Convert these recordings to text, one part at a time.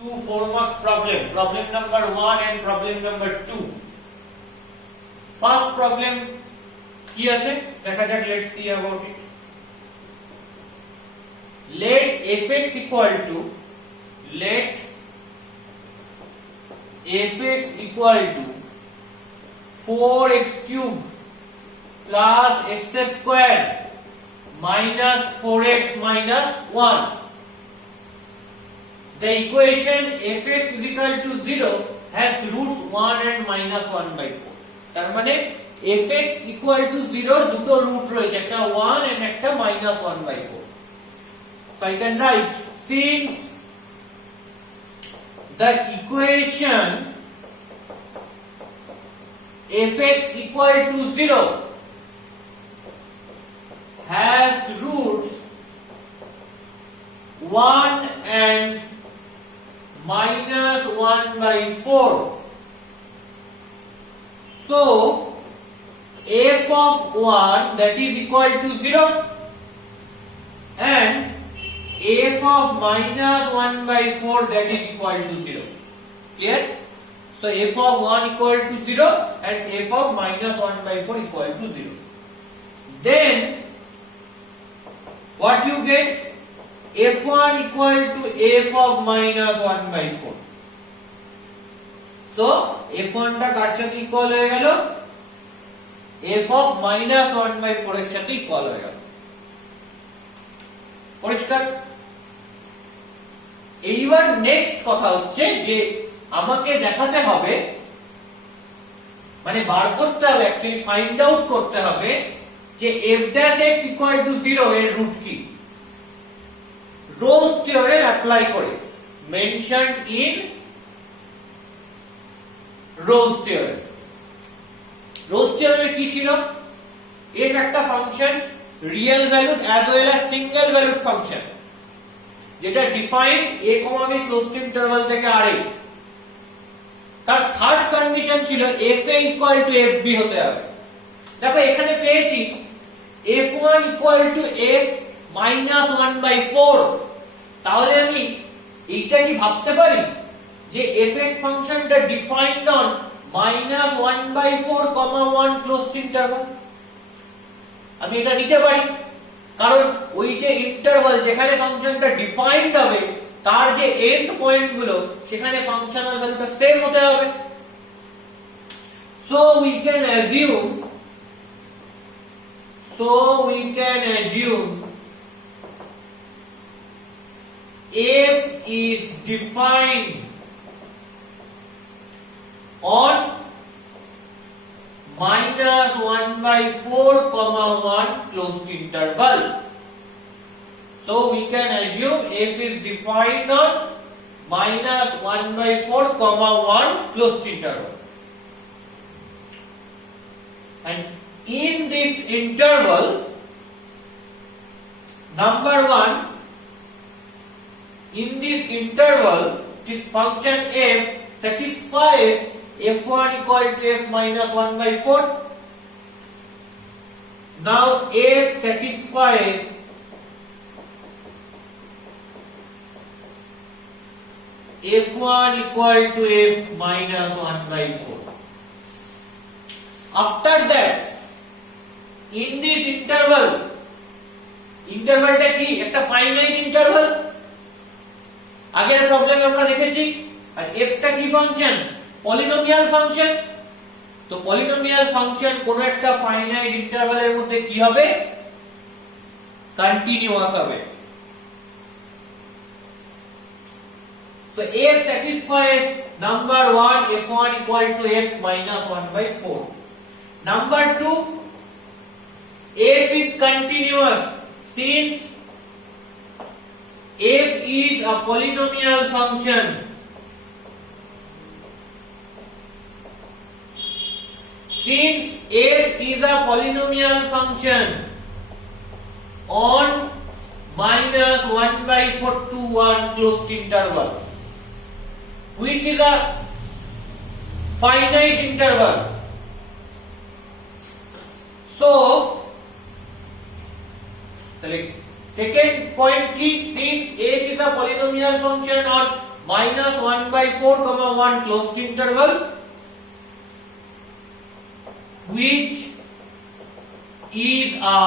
two 4 marks problem number 1 and problem number 2. First problem কি আছে দেখা যাক, let's see about it. Let fx equal to 4x cube plus x square minus 4x minus 1. The equation fx is equal to 0 has roots 1 and minus 1 by 4. তার মানে fx equal to 0 দুটো রুট রয়েছে, একটা 1 and একটা minus 1 by 4. So I can write, since the equation fx equal to 0 has roots 1 and minus 1 by 4. So f of 1 that is equal to 0 and f of minus 1 by 4 that is equal to 0. Clear? So f of 1 equal to 0 and f of minus 1 by 4 equal to 0. Then what you get? f1 equal to f of minus 1 by 4. So f1 টা কার সাথে ইকুয়াল হয়ে গেল? f of minus 1 by 4 এর সাথে ইকুয়াল হয়ে গেল। পরিষ্কার? এইবার নেক্সট কথা হচ্ছে যে আমাকে দেখাতে হবে, মানে বার করতে হবে, অ্যাকচুয়ালি ফাইন্ড আউট করতে হবে যে f dash x equal to 0 এর রুট কি। রোজ থিওরেম অ্যাপ্লাই করে, mentioned in Rolle's theorem. Rolle's থিওরেমে কি ছিল? f একটা function, real valued as well as single valued function, যেটা defined a, b closed interval থেকে r। তার থার্ড কন্ডিশন ছিল fa ইকুয়াল টু fb হতে হবে। দেখো এখানে পেয়েছি f1 equal to f minus 1 by 4। তাহলে আমি এইটা কি ভাবতে পারি যে fx ফাংশনটা defined on minus 1 by 4 comma 1 closed interval. আমি এটা নিতে পারি, কারণ ওই যে ইন্টারভাল যেখানে ফাংশনটা ডিফাইন্ড হবে তার যে এন্ড পয়েন্ট গুলো সেখানে ফাংশনাল ভ্যালুটা সেম হতে হবে। So we can assume f is defined on minus 1 by 4 comma 1 closed interval. So we can assume f is defined on minus 1 by 4 comma 1 closed interval. And in this interval, number 1, in this interval, this function f satisfies f1 equal to f minus 1 by 4. Now f satisfies f1 equal to f minus 1 by 4. After that, in this interval, ইন্টারভালটা কি? একটা finite interval, আগের প্রবলেমে আমরা দেখেছি। আর f টা কি function? Polynomial function. তো পলিনোমিয়াল ফাংশন কোন একটা ফাইনাইট ইন্টারভালের মধ্যে কি হবে? কন্টিনিউয়াস হবে। So f satisfies number 1 f1 equal to f minus 1 by 4. Number 2, f is continuous since f is a polynomial function. Since f is a polynomial function on minus 1 by 4 to 1 closed interval, which is a finite interval. So, second point key, since f is a polynomial function on minus 1 by 4 comma 1 closed interval, which is a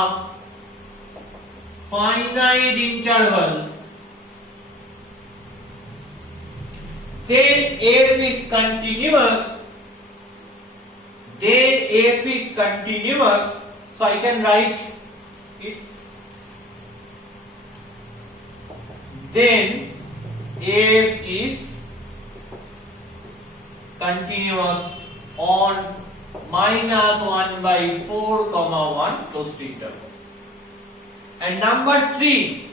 finite interval, then f is continuous, so I can write it, then f is continuous on minus 1 by 4 comma 1 closed interval. And number 3,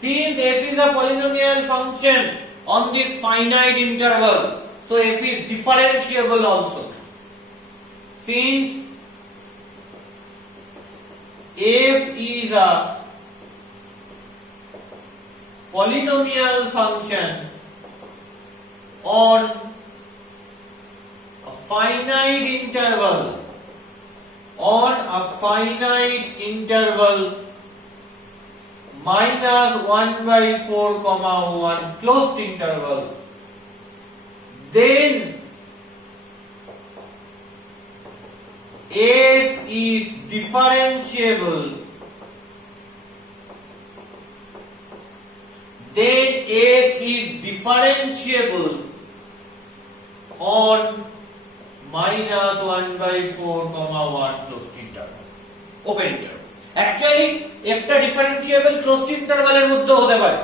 since f is a polynomial function on this finite interval, so f is differentiable also. Since f is a polynomial function on a finite interval, minus 1 by 4 comma 1 closed interval, then f is differentiable, on minus 1 by 4 comma 1 closed interval, open interval. Actually f টা differentiable closed interval এর মধ্যে হতে পারে,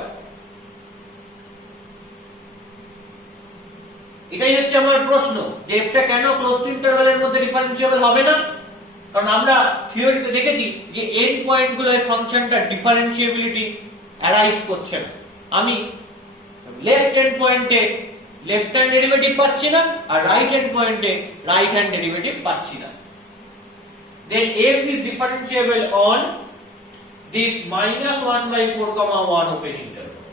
এটাই হচ্ছে আমার প্রশ্ন যে f টা কেন closed interval এর মধ্যে differentiable হবে না। কারণ আমরা থিওরিতে দেখেছি যে এন্ড পয়েন্ট গুলোয় ফাংশনটা ডিফারেন্সিয়েবিলিটি অ্যারাইজ করছে না। আমি লেফট হ্যান্ড পয়েন্টে লেফট হ্যান্ড ডেরিভেটিভ পাচ্ছি না, আর রাইট হ্যান্ড পয়েন্টে রাইট হ্যান্ড ডেরিভেটিভ পাচ্ছি না। Then f is differentiable on this minus 1 by 4 comma 1 open interval.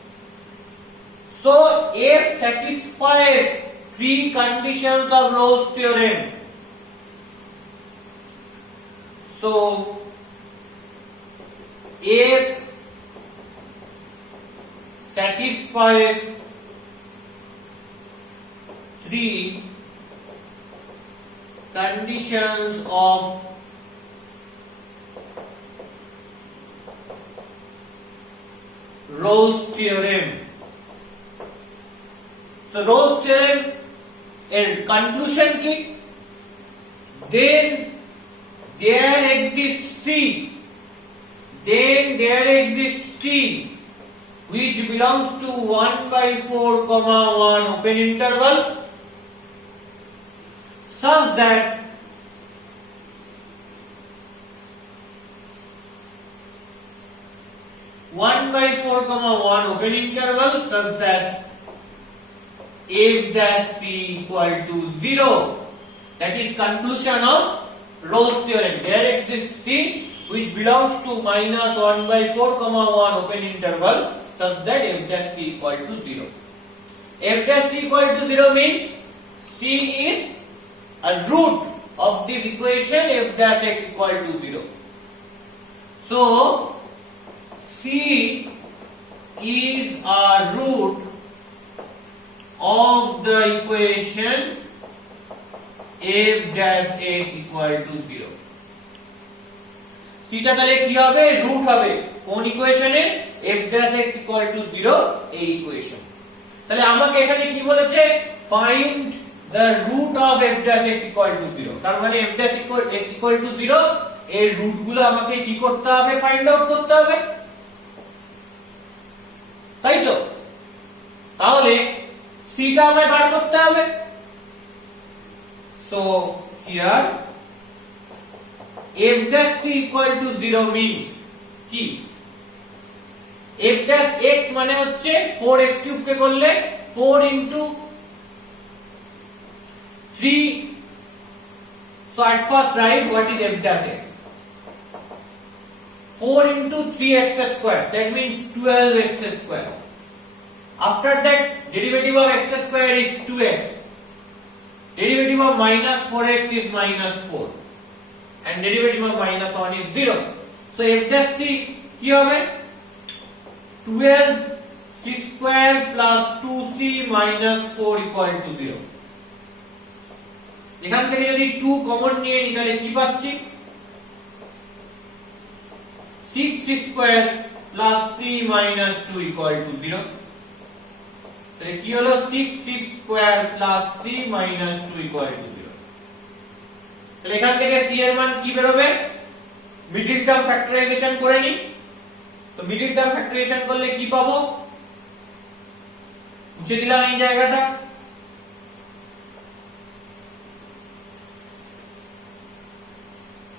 So f satisfies three conditions of Rolle's theorem. So f satisfies three conditions of Rolle's theorem. So Rolle's theorem এর conclusion কি? Then there exists C which belongs to 1 by 4 comma 1 open interval such that open interval such that f dash c equal to 0. That is conclusion of Rolle's theorem. There exists C which belongs to minus 1 by 4 comma 1 open interval such that f dash c equal to 0. F dash c equal to 0 means C is a root of this equation f dash x equal to 0. So C is a root of the equation f dash x equal to 0. C টা তাহলে কি হবে? রুট হবে কোন ইকুয়েশনে? f dash x equal to 0 এই ইকুয়েশন। তাহলে আমাকে এখানে কি বলেছে? Find the root of f dash x equal to 0. তার মানে f dash x equal to 0 এর রুট গুলো আমাকে কি করতে হবে? ফাইন্ড আউট করতে হবে, তাই তো? তাহলে c টা আমায় বার করতে হবে। So here f dash c equal to 0 means কি? f dash x মানে হচ্ছে 4x কিউব কে করলে 4 into 3. So at first write what is f dash x. 4 into 3x square, that means 12x square. After that derivative of x square is 2x. Derivative of minus 4x is minus 4. And derivative of minus 1 is 0. So f dash c কি হবে? 12 c square plus 2c minus 4 equal to 0। এখান থেকে যদি 2 কমন নিয়ে নিই তাহলে কি পাচ্ছি 6c square plus c minus 2 equal to 0। তাহলে কি হলো 6c square plus c minus 2 equal to 0। তাহলে এখান থেকে c এর মান কি বের হবে মিডল টার্ম ফ্যাক্টরাইজেশন করে নি। তো মিডল টার্ম ফ্যাক্টরাইজেশন করলে কি পাবো মুছে দিলাম এই জায়গাটা।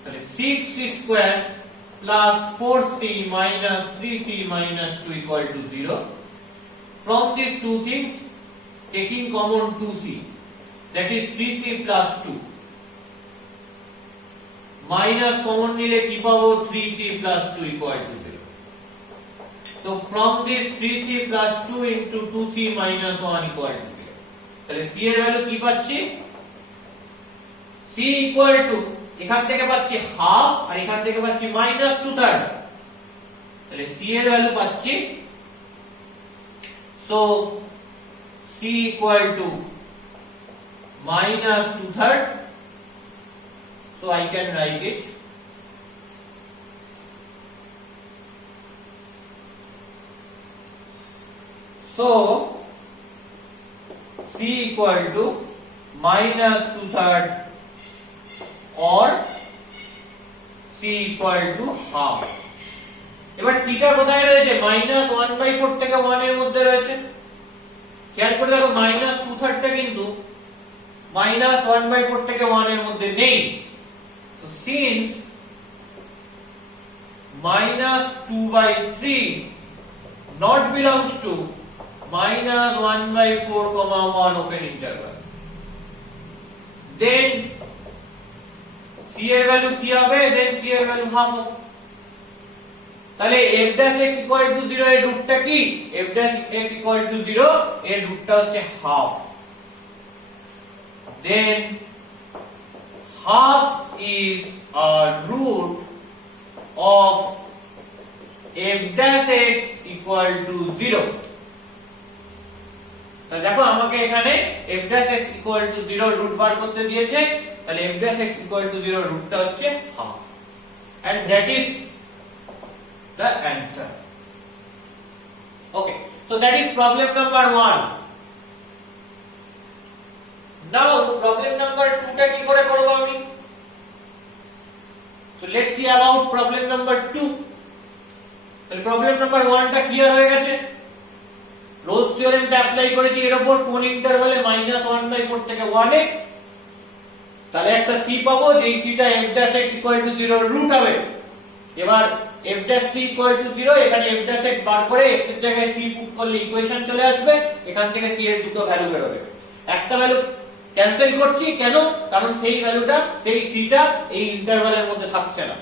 তাহলে 6c square plus 4c minus 3c minus 2 equal to 0। From these two things, taking common 2c, that is 3c plus 2, minus common nile ki pabo 3c plus 2 equal to 0। So from this 3c plus 2 into 2c minus 1 equal to 0। তাহলে c এর ভ্যালু কি পাচ্ছি c equal to এখান থেকে পাচ্ছি হাফ আর এখান থেকে পাচ্ছি মাইনাস 2/3। তাহলে c এর ভ্যালু পাচ্ছি so c equal to minus 2/3। so I can write it so c equal to minus 2/3 or c equal to half। এবার c টা কোথায় রয়েছে মাইনাস 1/4 থেকে 1 এর মধ্যে রয়েছে। খেয়াল করে দেখো মাইনাস 2/3 টা কিন্তু মাইনাস 1/4 থেকে 1 এর মধ্যে নেই। তো since minus 2/3 not belongs to minus 1/4 comma 1 open interval, then c এর ভ্যালু কি হবে then c এর ভ্যালু হাফ হবে। তাহলে f dash x equal to 0 এর রুটটা কি f dash x equal to 0 এর রুটটা হচ্ছে half. then half is a root of f dash x equal to 0। তো দেখো আমাকে এখানে f dash x equal to 0 রুট বার করতে দিয়েছে। তাহলে f dash x equal to 0 রুটটা হচ্ছে half and that is the answer। okay, so that is problem number 1। now problem number 2 টা কি করে করব আমি so let's see about problem number 2। তাহলে problem number 1 টা ক্লিয়ার হয়ে গেছে। রোলস থিওরেমটা অ্যাপ্লাই করেছি এর উপর কোন ইন্টারভ্যালে -1/4 থেকে 1 এ। তাহলে একটা c পাবো যেই c টা f dash x equal to 0 রুট হবে। এবার f dash c equal to 0 এখানে f dash x বার করে x এর জায়গায় c পুট করলে ইকুয়েশন চলে আসবে। এখান থেকে c এর দুটো ভ্যালু বের হবে। একটা ভ্যালু ক্যান্সেল করছি কেন কারণ সেই ভ্যালুটা সেই c টা এই ইন্টারভ্যালের মধ্যে থাকছে না।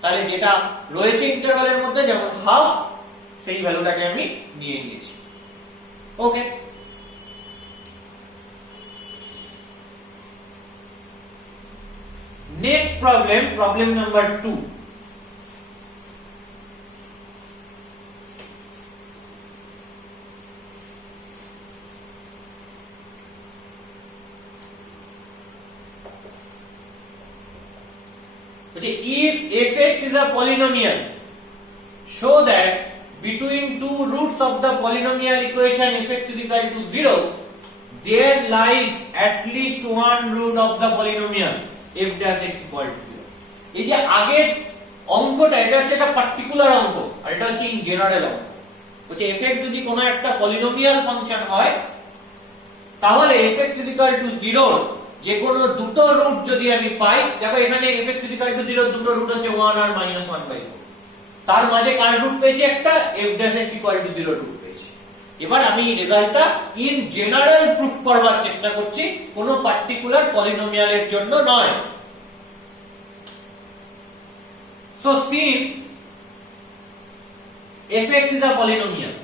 তাহলে যেটা রয়েছে ইন্টারভ্যালের মধ্যে যেমন হাফ সেই ভ্যালুটাকে আমি নিয়ে নিয়েছি। ওকে, next problem number 2। if fx is a polynomial, show that between two roots of the polynomial equation fx is equal to 0 there lies at least one root of the polynomial f dash x equal to 0। এই যে আগের অঙ্কটা এটা হচ্ছে একটা পার্টিকুলার অঙ্ক আর এটা হচ্ছে ইন জেনারেল অঙ্ক। বলছে fx যদি কোনো একটা পলিনোমিয়াল ফাংশন হয় তাহলে fx is equal to 0 যে কোনো দুটো রুট যদি আমি পাই, দেখো এখানে fx is equal to 0 দুটো রুট হচ্ছে 1 আর -1/4, তার মাঝে কার রুট পেয়েছি একটা f dash x equal to 0 রুট পেয়েছি। এবার আমি রেজাল্টটা ইন জেনারেল প্রুফ করবার চেষ্টা করছি, কোনো পার্টিকুলার পলিনোমিয়ালের জন্য নয়। So since fx is a polynomial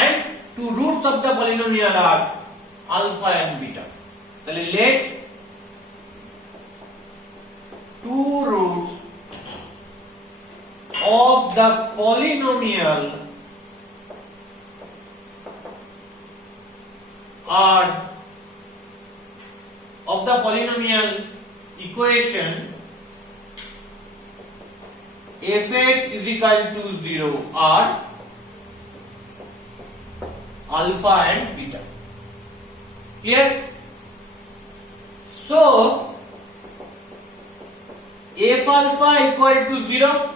and two roots of the polynomial are alpha and beta, তাহলে let two roots of the polynomial R of the polynomial equation fx is equal to 0 are alpha and beta. Clear? So f alpha equal to 0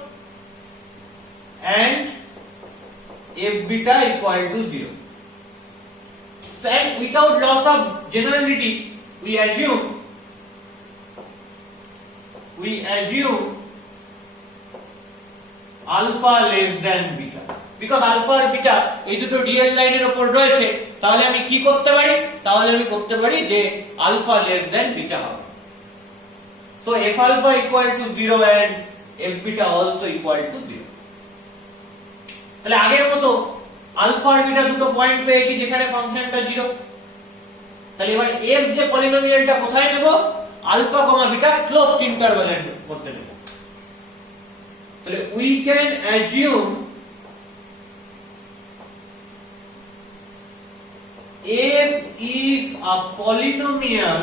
and f beta equal to 0. So, and without loss of generality, we assume alpha less than beta. Because alpha আর beta এই দুটো রিয়েল লাইনের উপর রয়েছে, তাহলে আমি কি করতে পারি? তাহলে আমি করতে পারি যে alpha less than beta হবে। So f alpha equal to 0 and f beta also equal to 0. তাহলে আগের মতো আলফা আর বিটা দুটো পয়েন্ট পেয়েছি যেখানে ফাংশনটা 0। তাহলে এবার f যে পলিনোমিয়ালটা কোথায় নেব? আলফা কমা বিটা ক্লোজড ইন্টারভ্যালের মধ্যে নেব। তাহলে we can assume f is a polynomial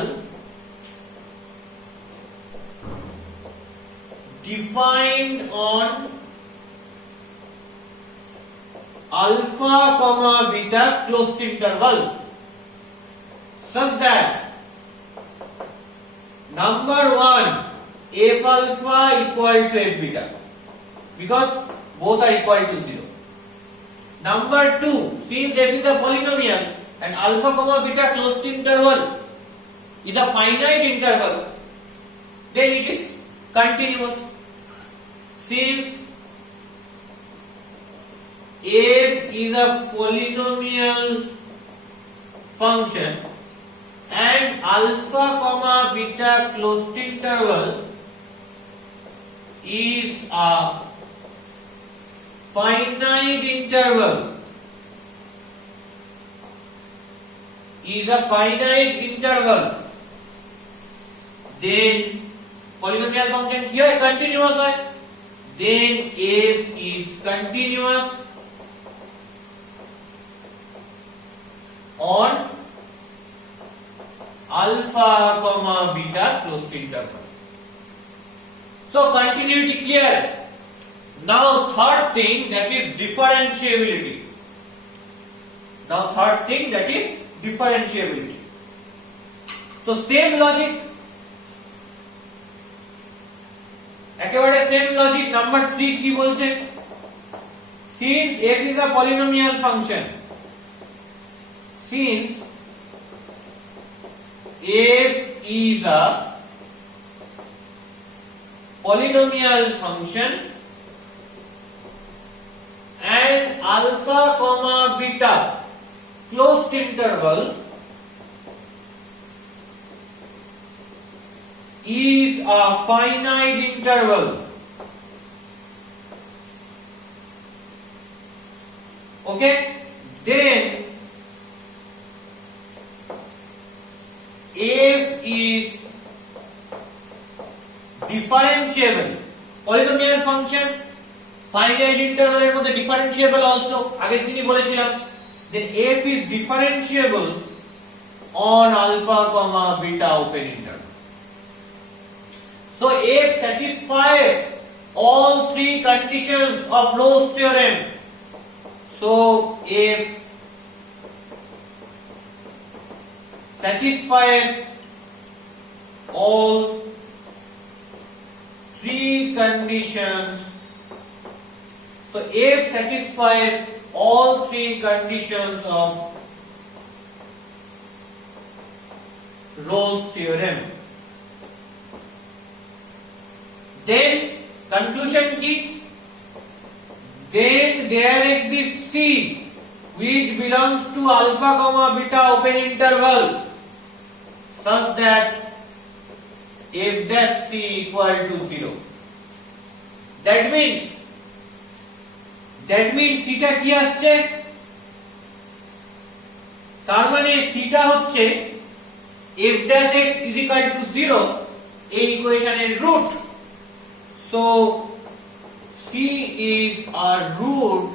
defined on alpha comma beta closed interval such that number 1 f alpha equal to f beta because both are equal to 0. Number 2, since f is a polynomial and alpha comma beta closed interval is a finite interval, then it is continuous. Since f is a polynomial function and alpha comma beta closed interval is a finite interval, then polynomial function কি হয়? continuous হয়। then f is continuous on alpha comma beta closed interval. So continuity clear. Now third thing, that is differentiability. So same logic, একেবারে same logic. Number 3 কি বলছে? since f is a polynomial function, and alpha comma beta closed interval is a finite interval, okay, then f is differentiable. Polynomial function finite interval এর মধ্যে differentiable also, আগের দিনই বলেছিলাম। then f is differentiable on alpha comma beta open interval. So f satisfies all three conditions of Rolle's theorem. So f satisfies all three conditions. So f satisfies all three conditions of Rolle's theorem. Then conclusion key, then there exists C which belongs to alpha comma beta open interval such that f dash C equal to 0. That means C টা কি আসছে? তার মানে C টা হচ্ছে f dash x is equal to 0 এই ইকুয়েশনের root. So C is a root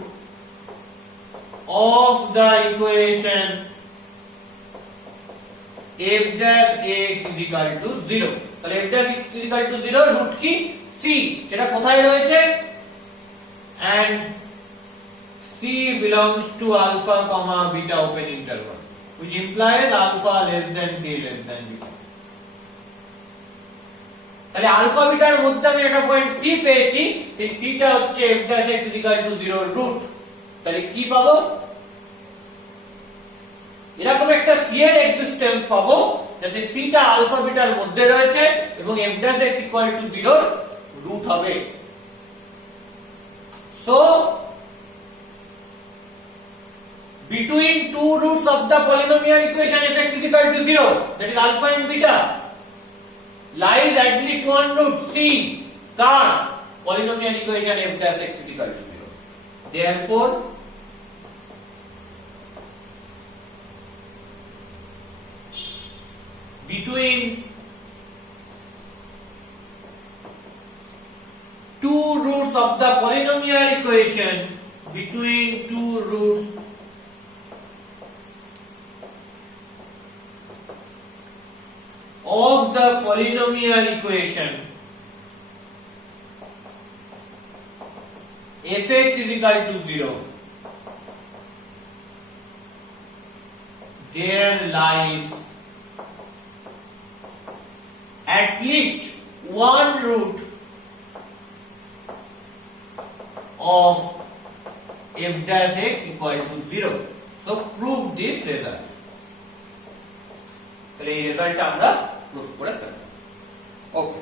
of the equation f dash x is equal to 0 তাহলে f dash x is equal to 0 রুট কি c সেটা কোথায় রয়েছে and c belongs to alpha comma beta open interval which implies alpha less than c less than beta তাহলে alpha bitter মধ্যে আমি একটা point c পেয়েছি সেই c টা হচ্ছে f dash x is equal to 0 রুট তাহলে কি পাবো এরকম একটা c এর এক্সিস্টেন্স পাবো যাতে c টা আলফা বিটার মধ্যে রয়েছে এবং f dash x equal to 0 রুট হবে so between two roots of the polynomial equation f(x) is equal to 0 that is alpha and beta lies at least one root c car polynomial equation f dash x is equal to 0 therefore between two roots of the polynomial equation between two roots of the polynomial equation f(x) is equal to 0 there lies at least one root of f dash x equal to 0 so prove this result তাহলে এই রেজাল্টটা আমরা প্রুফ করে ফেলব ওকে